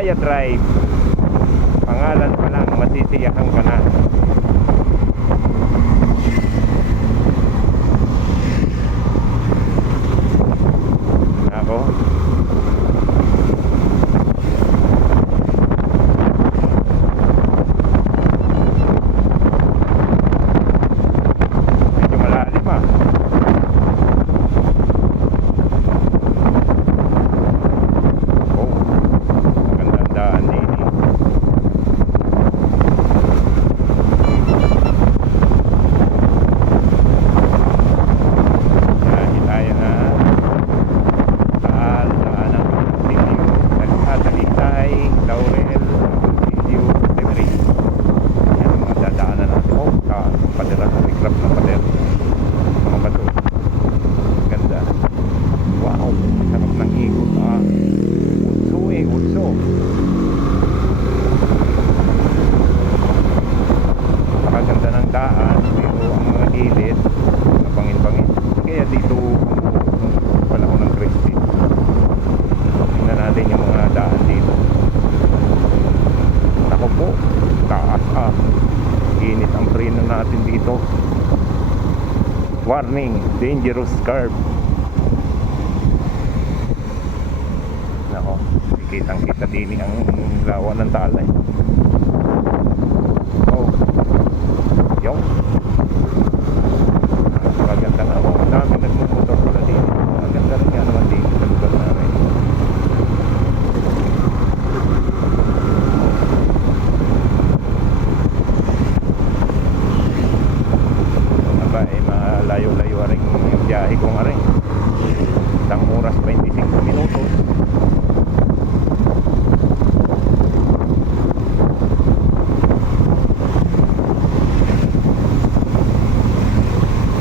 Ligaya Drive. Pangalan pa lang, masisiyahan ka na. Ako medyo malalim ah. Oh, magandang daan din eh. Dahil tayo na Taal, daan ng Silio, Talisay, Laurel, Silio, Temery. Yan ang mga dadaanan natin. Oh, padera, may crab ng pader. Mga bato. Ganda. Wow, sarap ng ikot ah. Utso eh, utso. Napakaganda ng daan. Dito ang mga gilid, mga bangin-bangin. Kaya dito panahon ng Christie. Tingnan natin yung mga daan dito. Ako po, taas ah. Init ang preno natin dito. Warning, dangerous curve. Nako, kitang kita din ang lawa ng talay. Oh, yung maganda nga. Oh, ang dami nagmumotor pala din. Maganda rin nga naman din sa lugar namin. Aba, eh, malayo-layo rin yung biyahe ko nga rin. Isang oras 25 minutos.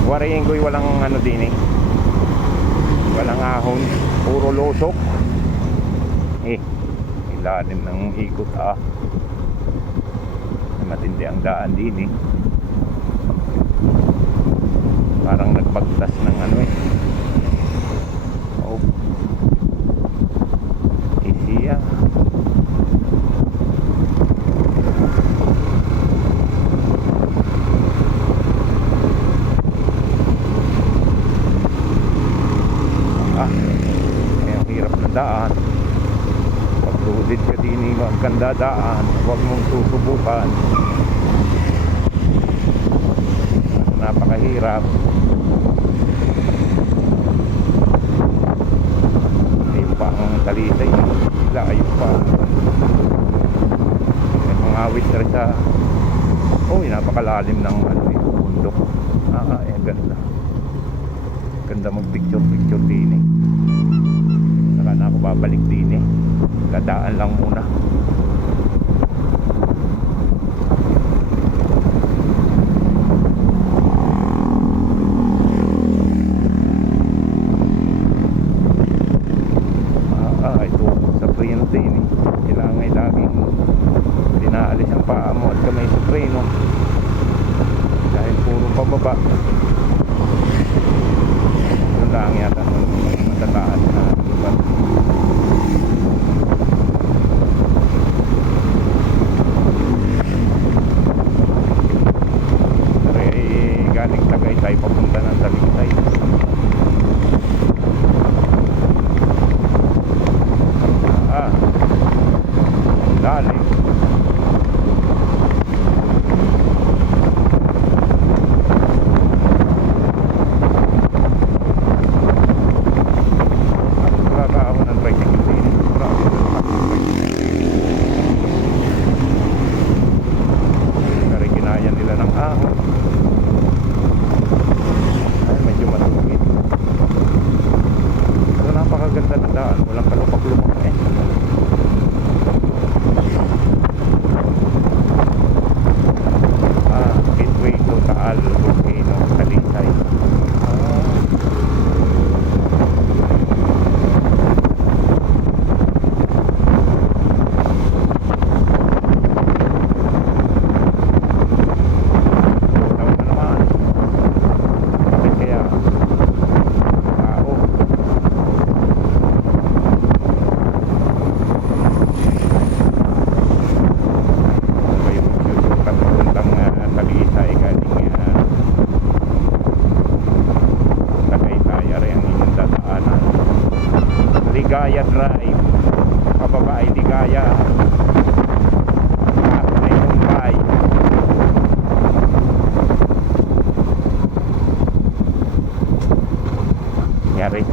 Wariin ko'y walang ano din eh, walang ahon, puro lusok eh, ilalim ng ikot ah. Matindi ang daan din eh, parang nagpagtas ng ano eh. Oh, easy ah. Ang hirap na daan. Pag tulid ka din maganda daan, huwag mong susubukan. Napakahirap. Ayun pa ang Talisay, ayun pa may mga awit na rin sa napakalalim ng ano eh, bundok. Ganda. Ganda mag picture din eh. Saka na ako babalik din eh. Dadaan lang muna. Ito sa preno din eh. Kailangan laging dinaalis ang paa mo at kamay sa preno dahil puro pababa. Lang yata matataas na lugar. Pero galing Tagaytay papunta ng Talisay. Lalim. Ligaya Drive, pababa ay Ligaya, taas ay Mumbai. Yari.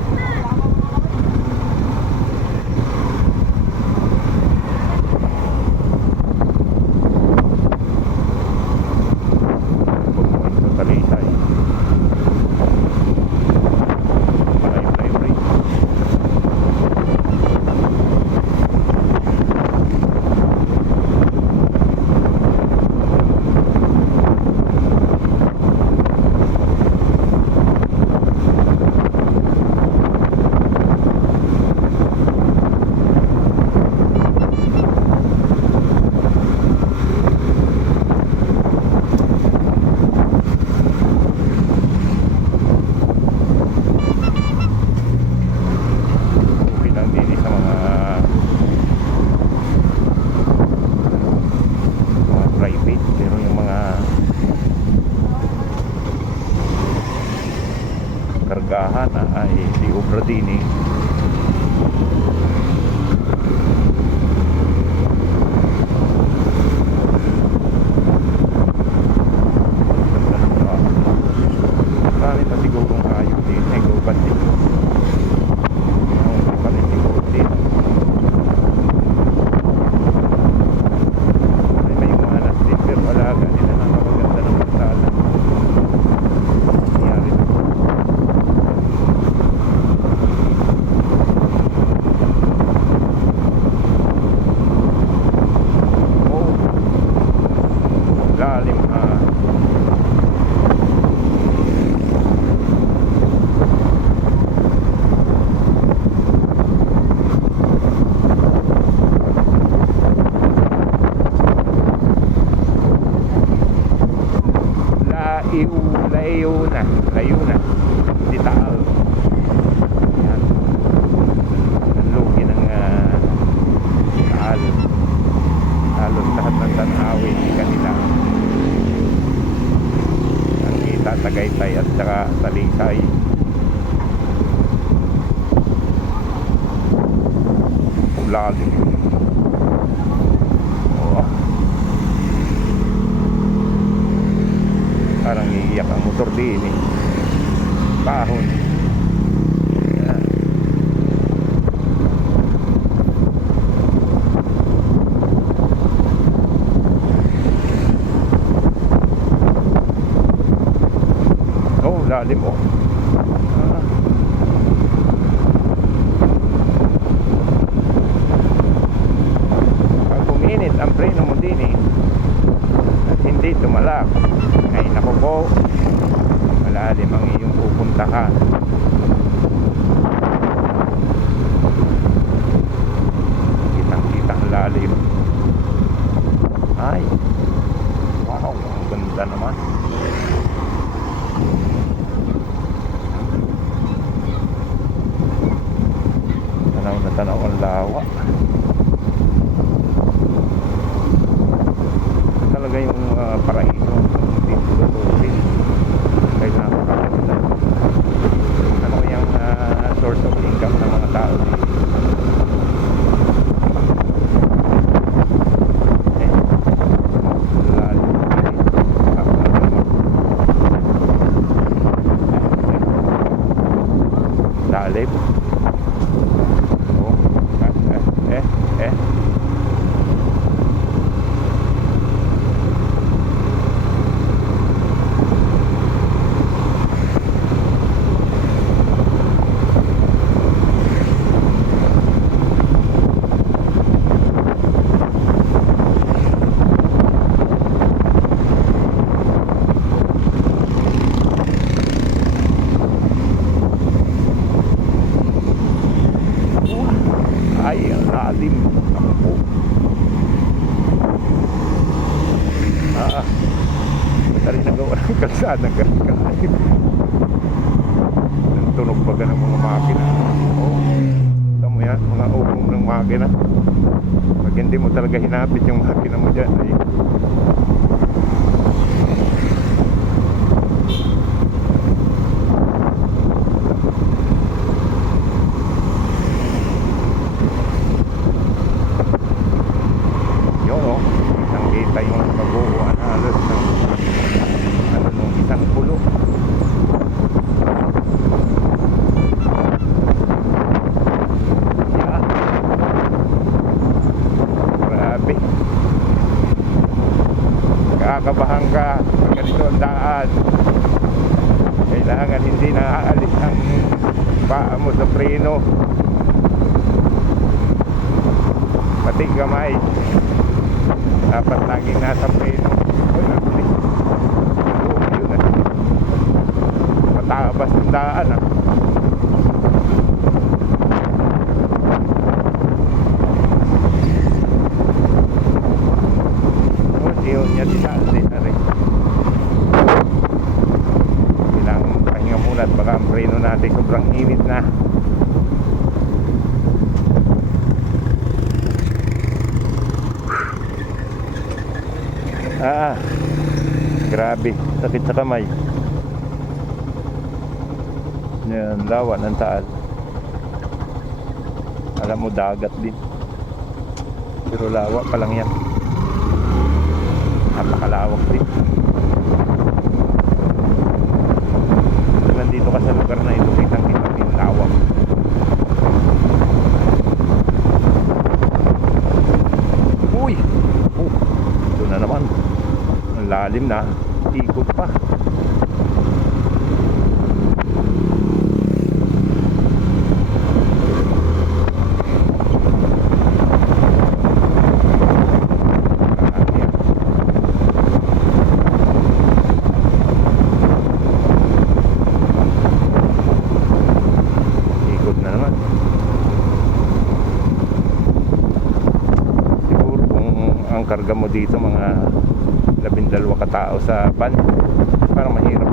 Punto Talisay. Maray Bridge. Okay lang din sa mga private, pero yung mga kargahan ay di obra din eh. Marami pa sigurong hayop din, ay gubat din. Hindi pa rin siguro din. May mga alas din, pero alaga nila na napaganda ng kalsada. Nangyari na. Oh, lalim layo na di Taal. Yan ang lugi ng Taal. Halos lahat ng tanawin di kanila ang kita Tagaytay at saka Talisay. Lalim. Parang iiyak ang motor din eh. Bahon. Yan. Oh, lalim oh. Pag uminit ang preno mo din eh at hindi tumalak, ay naku po, malalim ang iyong pupuntahan. Kitang kita ang lalim. Ay, wow, ang ganda naman. Tanaw na tanaw ang lawa. Talaga yung paraiso dito lutusin. Kaya napakaganda. Ano yung source of income ng mga tao dito. Lalim. Oh, ay ang lalim. Ako. Tari nagawa ng kalsada ng tunog baga ng mga makina. Oh, tamo yan, mga ugong ng makina. Pag hindi mo talaga hinapit yung makina mo dyan ay kinakabahan ka pag ganito ang daan. Kailangan hindi naaalis ang paa mo sa preno, pati kamay dapat laging nasa preno. Uy, nabilis. Oo, yun ah. Matabas ang daan ah. Yun niya di saan din na rin. Kailangan magpahinga muna at baka ang preno natin sobrang init na. Grabe, sakit sa kamay. Yan, lawan ng taal. Alam mo, dagat din, pero lawa pa lang yan. Napakalawak din. Kung nandito ka sa lugar na ito, kitang-kita yung lawak. Uy! Oh, ito na naman. Ang lalim na. Ikot pa. Karga mo dito mga 12 katao sa van, parang mahirap